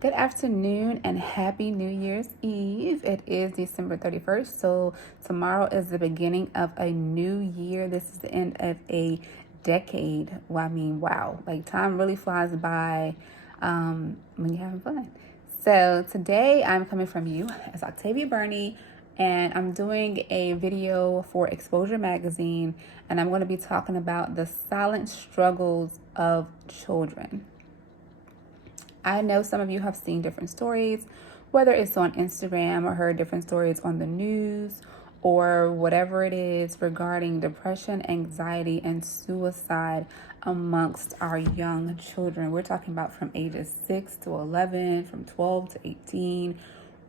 Good afternoon and happy New Year's Eve. It is December 31st, so tomorrow is the beginning of a new year. This is the end of a decade. Well, I mean, wow, like time really flies by when you're having fun. So today I'm coming from you as Octavia Burney, and I'm doing a video for Exposure Magazine, and I'm going to be talking about the silent struggles of children. I know some of you have seen different stories, whether it's on Instagram or heard different stories on the news or whatever it is regarding depression, anxiety, and suicide amongst our young children. We're talking about from ages 6 to 11, from 12 to 18.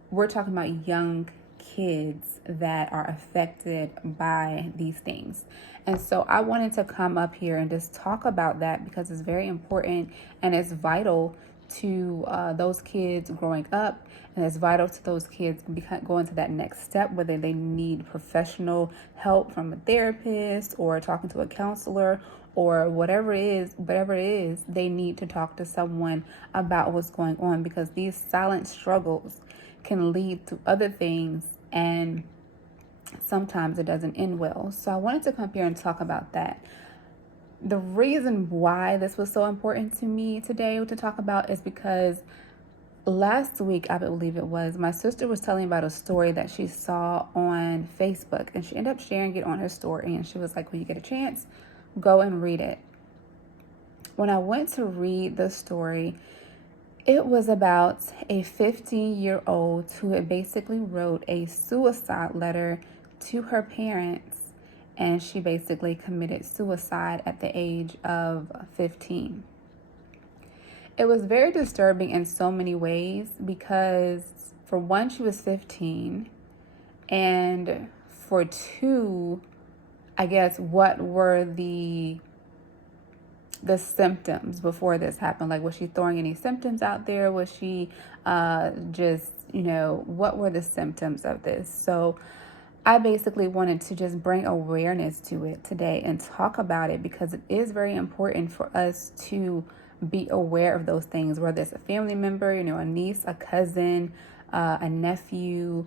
We're talking about young kids that are affected by these things. And so I wanted to come up here and just talk about that because it's very important and it's vital to those kids growing up, and it's vital to those kids going to that next step, whether they need professional help from a therapist or talking to a counselor or whatever it is, they need to talk to someone about what's going on, because these silent struggles can lead to other things, and sometimes it doesn't end well. So I wanted to come up here and talk about that. The reason why this was so important to me today to talk about is because last week, I believe it was, my sister was telling about a story that she saw on Facebook, and she ended up sharing it on her story, and she was like, when you get a chance, go and read it. When I went to read the story, it was about a 15-year-old who had basically wrote a suicide letter to her parents, and she basically committed suicide at the age of 15. It was very disturbing in so many ways because, for one, she was 15, and for two, I guess, what were the symptoms before this happened? Like, was she throwing any symptoms out there? Was she what were the symptoms of this? So I basically wanted to just bring awareness to it today and talk about it, because it is very important for us to be aware of those things, whether it's a family member, a niece, a cousin, a nephew,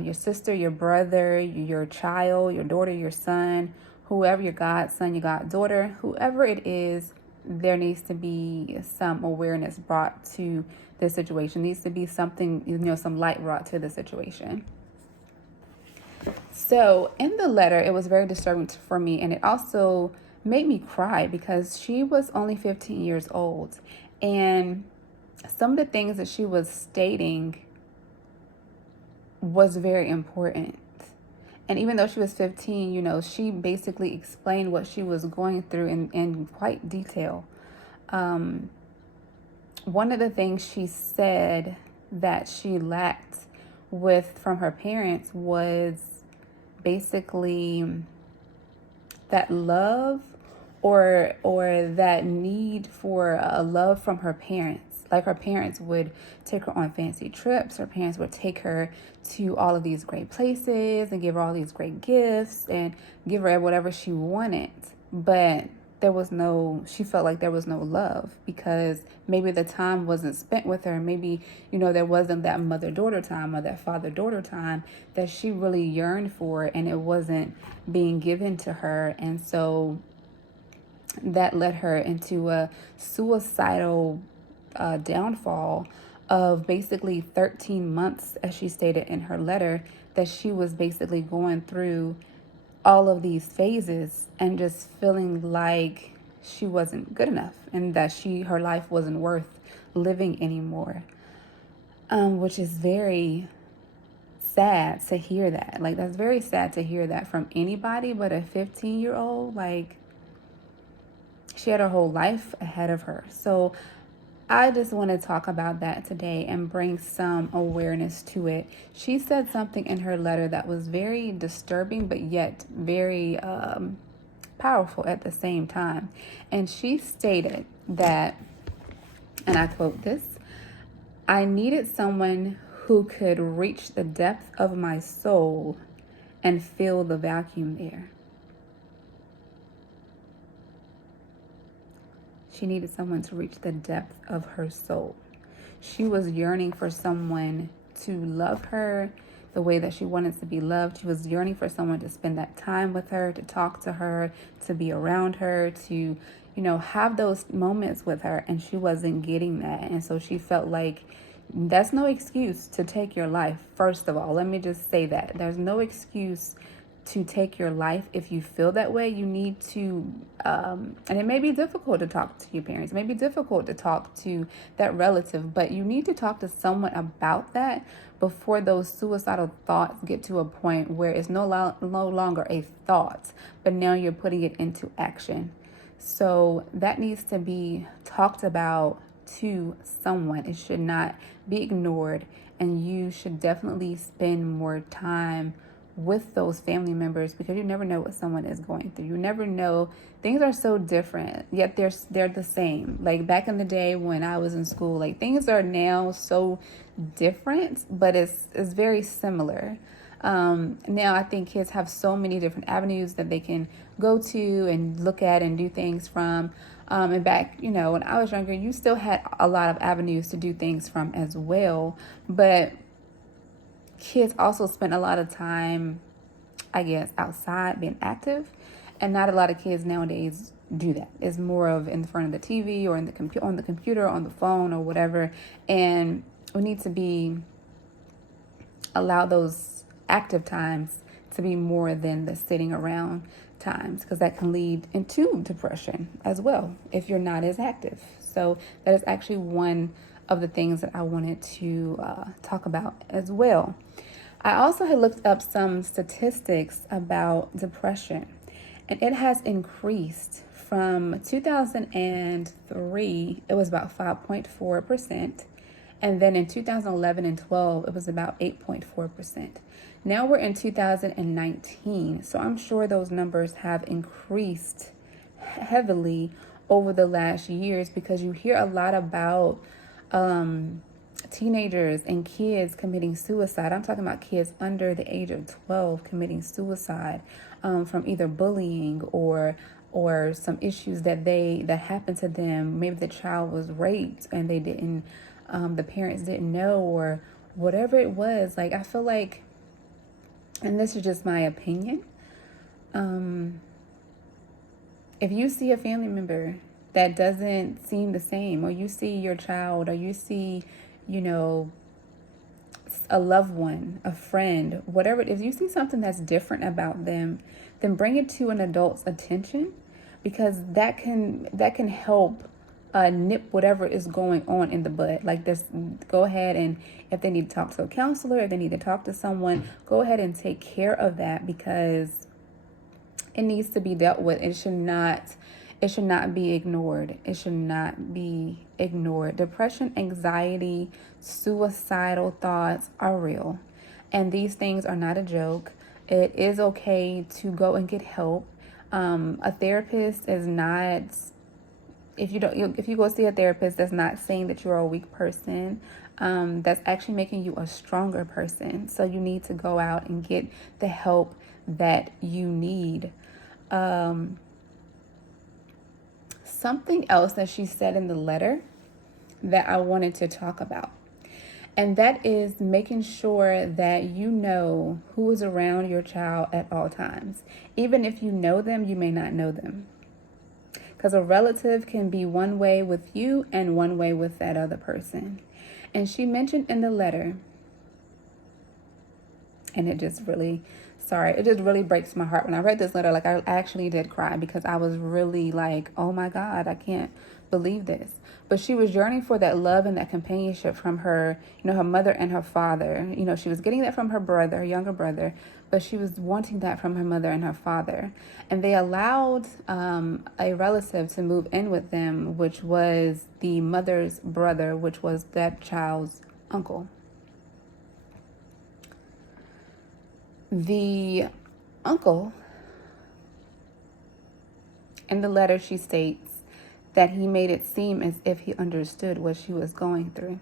your sister, your brother, your child, your daughter, your son, whoever, your godson, your goddaughter, whoever it is. There needs to be some awareness brought to the situation. Needs to be something, some light brought to the situation. So in the letter, it was very disturbing for me, and it also made me cry because she was only 15 years old, and some of the things that she was stating was very important. And even though she was 15, she basically explained what she was going through in quite detail. One of the things she said that she lacked from her parents was basically that love or that need for a love from her parents. Like, her parents would take her on fancy trips. Her parents would take her to all of these great places and give her all these great gifts and give her whatever she wanted. But she felt like there was no love, because maybe the time wasn't spent with her. Maybe, there wasn't that mother-daughter time or that father-daughter time that she really yearned for, and it wasn't being given to her. And so that led her into a suicidal downfall of basically 13 months, as she stated in her letter, that she was basically going through all of these phases and just feeling like she wasn't good enough and that her life wasn't worth living anymore, which is very sad to hear that. Like, that's very sad to hear that from anybody, but a 15-year-old, like, she had her whole life ahead of her. So I just want to talk about that today and bring some awareness to it. She said something in her letter that was very disturbing, but yet very powerful at the same time. And she stated that, and I quote this, "I needed someone who could reach the depth of my soul and fill the vacuum there." She needed someone to reach the depth of her soul. she was yearning for someone to love her the way that she wanted to be loved. She was yearning for someone to spend that time with her, to talk to her, to be around her, to, have those moments with her. And she wasn't getting that. And so she felt like that's no excuse to take your life. First of all, let me just say that there's no excuse to take your life. If you feel that way, you need to, and it may be difficult to talk to your parents, it may be difficult to talk to that relative, but you need to talk to someone about that before those suicidal thoughts get to a point where it's no longer a thought, but now you're putting it into action. So that needs to be talked about to someone. It should not be ignored, and you should definitely spend more time with those family members, because you never know what someone is going through. You never know. Things are so different, yet they're the same. Like back in the day when I was in school, like things are now so different, but it's very similar. Now I think kids have so many different avenues that they can go to and look at and do things from. And back, when I was younger, you still had a lot of avenues to do things from as well. But kids also spend a lot of time, I guess, outside being active, and not a lot of kids nowadays do that. It's more of in front of the TV or in the on the computer, on the phone, or whatever. And we need to allow those active times to be more than the sitting around times, because that can lead into depression as well if you're not as active. So that is actually one of the things that I wanted to talk about as well. I also had looked up some statistics about depression, and it has increased from 2003, it was about 5.4%. And then in 2011 and 12, it was about 8.4%. Now we're in 2019, so I'm sure those numbers have increased heavily over the last years, because you hear a lot about teenagers and kids committing suicide. I'm talking about kids under the age of 12 committing suicide from either bullying or some issues that happened to them. Maybe the child was raped and they didn't, the parents didn't know, or whatever it was. Like, I feel like, and this is just my opinion, if you see a family member that doesn't seem the same, or you see your child, or you see, a loved one, a friend, whatever, if you see something that's different about them, then bring it to an adult's attention, because that can help nip whatever is going on in the bud. Like this, go ahead, and if they need to talk to a counselor, if they need to talk to someone, go ahead and take care of that, because it needs to be dealt with. It should not be ignored. It should not be ignored. Depression, anxiety, suicidal thoughts are real, and these things are not a joke. It is okay to go and get help. A therapist is not, if you go see a therapist, that's not saying that you're a weak person. That's actually making you a stronger person. So you need to go out and get the help that you need. Something else that she said in the letter that I wanted to talk about, and that is making sure that you know who is around your child at all times. Even if you know them, you may not know them, because a relative can be one way with you and one way with that other person. And she mentioned in the letter, and it just really breaks my heart when I read this letter. Like, I actually did cry, because I was really like, oh my God, I can't believe this. But she was yearning for that love and that companionship from her, her mother and her father. She was getting that from her brother, her younger brother, but she was wanting that from her mother and her father. And they allowed a relative to move in with them, which was the mother's brother, which was that child's uncle. The uncle, in the letter, she states that he made it seem as if he understood what she was going through.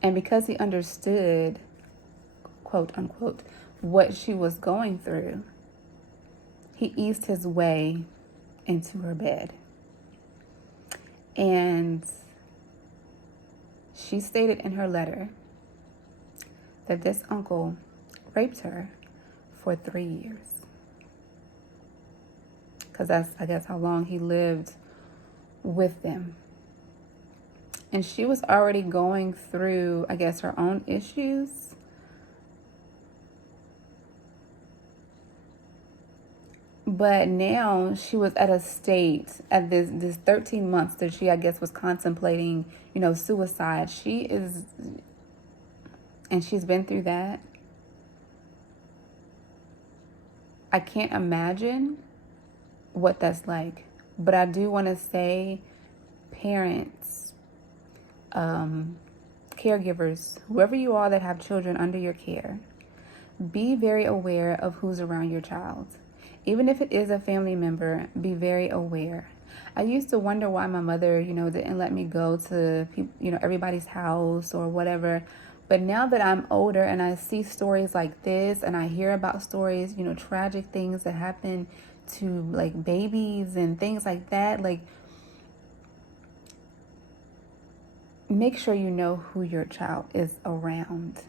And because he understood, quote unquote, what she was going through, he eased his way into her bed. And She stated in her letter that this uncle raped her for 3 years. Because that's, I guess, how long he lived with them. And she was already going through, I guess, her own issues. But now she was at a state at this 13 months that she, I guess, was contemplating, suicide. And she's been through that. I can't imagine what that's like. But I do want to say, parents, caregivers, whoever you are that have children under your care, be very aware of who's around your child. Even if it is a family member, be very aware. I used to wonder why my mother, didn't let me go to everybody's house or whatever. But now that I'm older and I see stories like this and I hear about stories, tragic things that happen to like babies and things like that, like, make sure you know who your child is around.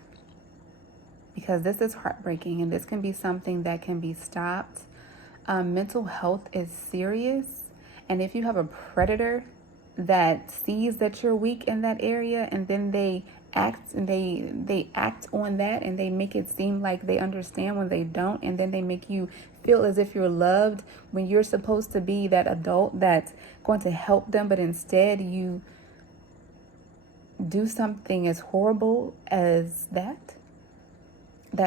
Because this is heartbreaking and this can be something that can be stopped. Mental health is serious. And if you have a predator that sees that you're weak in that area and then they act and they act on that and they make it seem like they understand when they don't, and then they make you feel as if you're loved when you're supposed to be that adult that's going to help them, but instead you do something as horrible as that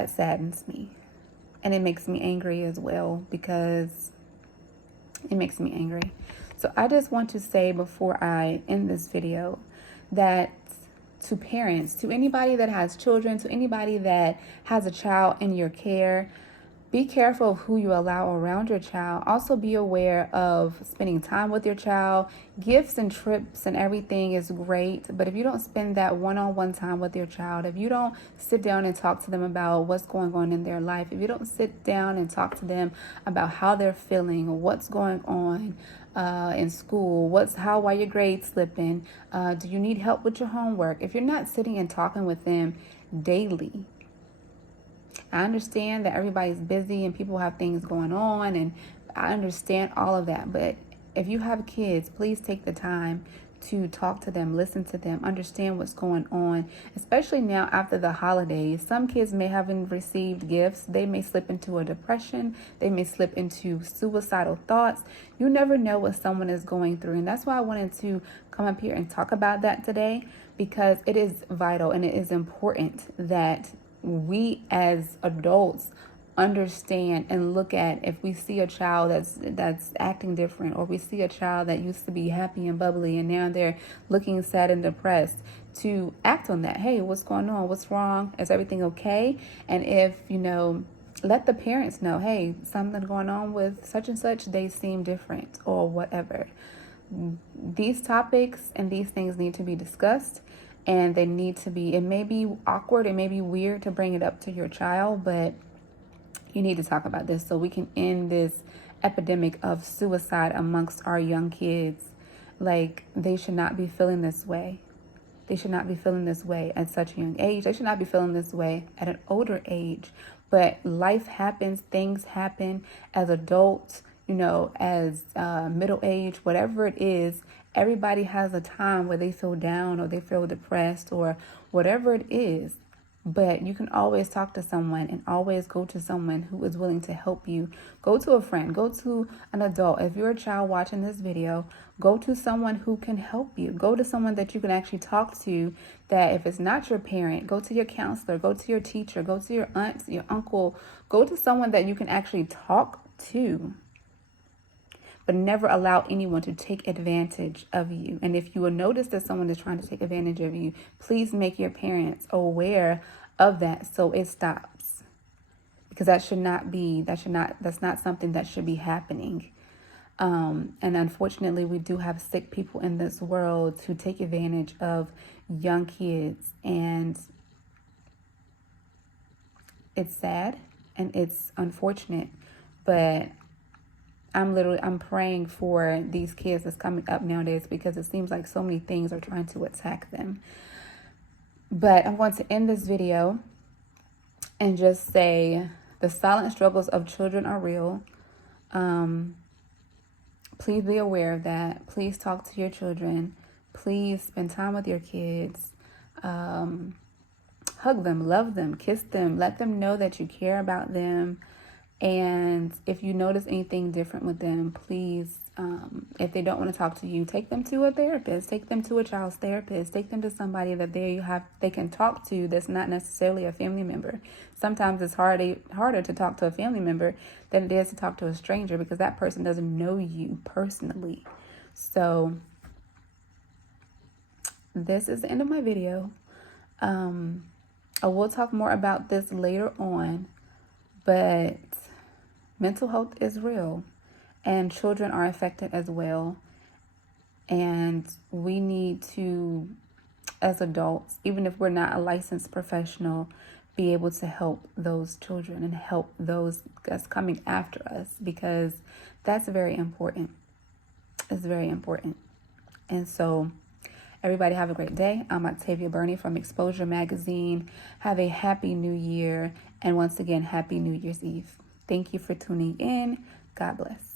saddens me. And it makes me angry as well, because it makes me angry. So I just want to say before I end this video that to parents, to anybody that has children, to anybody that has a child in your care, be careful of who you allow around your child. Also be aware of spending time with your child. Gifts and trips and everything is great, but if you don't spend that one-on-one time with your child, if you don't sit down and talk to them about what's going on in their life, if you don't sit down and talk to them about how they're feeling, what's going on in school, why your grades slipping, do you need help with your homework? If you're not sitting and talking with them daily, I understand that everybody's busy and people have things going on, and I understand all of that. But if you have kids, please take the time to talk to them, listen to them, understand what's going on, especially now after the holidays. Some kids may haven't received gifts. They may slip into a depression. They may slip into suicidal thoughts. You never know what someone is going through. And that's why I wanted to come up here and talk about that today, because it is vital and it is important that we as adults understand and look at, if we see a child that's acting different, or we see a child that used to be happy and bubbly and now they're looking sad and depressed, to act on that. Hey, what's going on? What's wrong? Is everything okay? And if, let the parents know, hey, something going on with such and such, they seem different or whatever. These topics and these things need to be discussed. And they need to be, it may be awkward, it may be weird to bring it up to your child, but you need to talk about this so we can end this epidemic of suicide amongst our young kids. Like, they should not be feeling this way. They should not be feeling this way at such a young age. They should not be feeling this way at an older age. But life happens, things happen as adults, as middle age, whatever it is. Everybody has a time where they feel down or they feel depressed or whatever it is. But you can always talk to someone and always go to someone who is willing to help you. Go to a friend, go to an adult. If you're a child watching this video, go to someone who can help you. Go to someone that you can actually talk to, that if it's not your parent, go to your counselor, go to your teacher, go to your aunt, your uncle. Go to someone that you can actually talk to. But never allow anyone to take advantage of you. And if you will notice that someone is trying to take advantage of you, please make your parents aware of that so it stops. Because that's not something that should be happening. And unfortunately, we do have sick people in this world who take advantage of young kids. And it's sad and it's unfortunate, but I'm praying for these kids that's coming up nowadays, because it seems like so many things are trying to attack them. But I'm going to end this video and just say the silent struggles of children are real. Please be aware of that. Please talk to your children. Please spend time with your kids. Hug them, love them, kiss them. Let them know that you care about them. And if you notice anything different with them, please, if they don't want to talk to you, take them to a therapist, take them to a child's therapist, take them to somebody that they can talk to that's not necessarily a family member. Sometimes it's harder to talk to a family member than it is to talk to a stranger because that person doesn't know you personally. So this is the end of my video. I will talk more about this later on, but mental health is real and children are affected as well. And we need to, as adults, even if we're not a licensed professional, be able to help those children and help those that's coming after us, because that's very important. It's very important. And so everybody have a great day. I'm Octavia Burney from Exposure Magazine. Have a happy new year. And once again, happy New Year's Eve. Thank you for tuning in. God bless.